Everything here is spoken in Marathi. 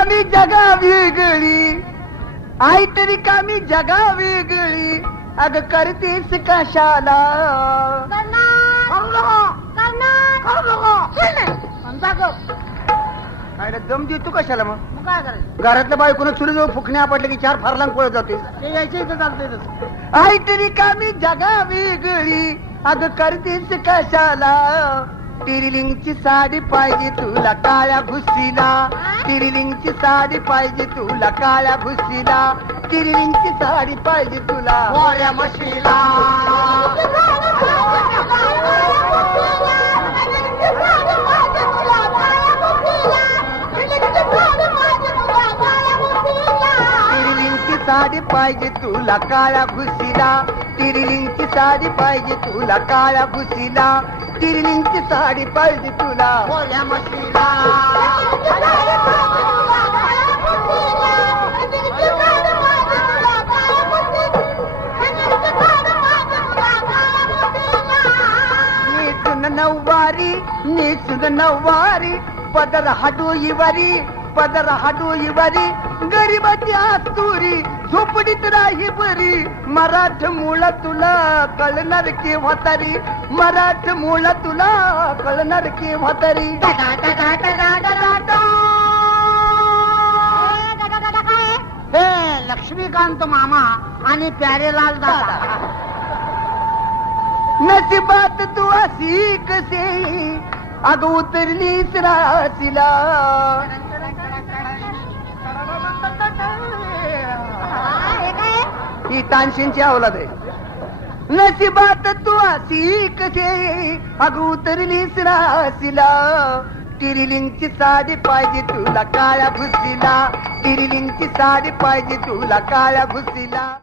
आम्ही जगा वेगळी. आई तरी का मी जगा वेगळी? अग करतेस कशाला? काय दम देतो कशाला मग? काय करायचं? घरातल्या बायकोनं चुली जवळ फुकण्या पडले की चार फारलांग पळत जाते ते यायचं इथं चालतंय आई तरी का मी जगा वेगळी? अग करतेस कशाला? तिरिलिंगची साडी पाहिजे तुला काळ्या भुसीला तिरिलिंगची साडी पाहिजे तुला काळ्या भुसीला तिरिलिंगची साडी पाहिजे तुला गोऱ्या म्हशीला तिरिलिंगची साडी पाहिजे तुला काळ्या भुसीला तिरिलिंगची साडी पाहिजे तुला काळ्या भुसीला तिरिलिंगची साडी पाहिजे तुला गोऱ्या म्हशीला नेसून नऊवारी नेसून नऊवारी झोपडीत राही बरी. मराठ मुळ तुला कळणार केव्हा तरी. मराठ मुळ तुला कळणार केव्हा तरी. हे लक्ष्मीकांत मामा आणि प्यारेलाल दादा. नशिबात तू अशी कसे अग उतरलीस राशीला. ही तानशींची अवलाद आहे. नशिबात तू अशी कसे अग उतरलीस राशीला तिरिलिंगची साडी पाहिजे तुला काळ्या भुसीला. तिरिलिंगची साडी पाहिजे तुला काळ्या भुसीला.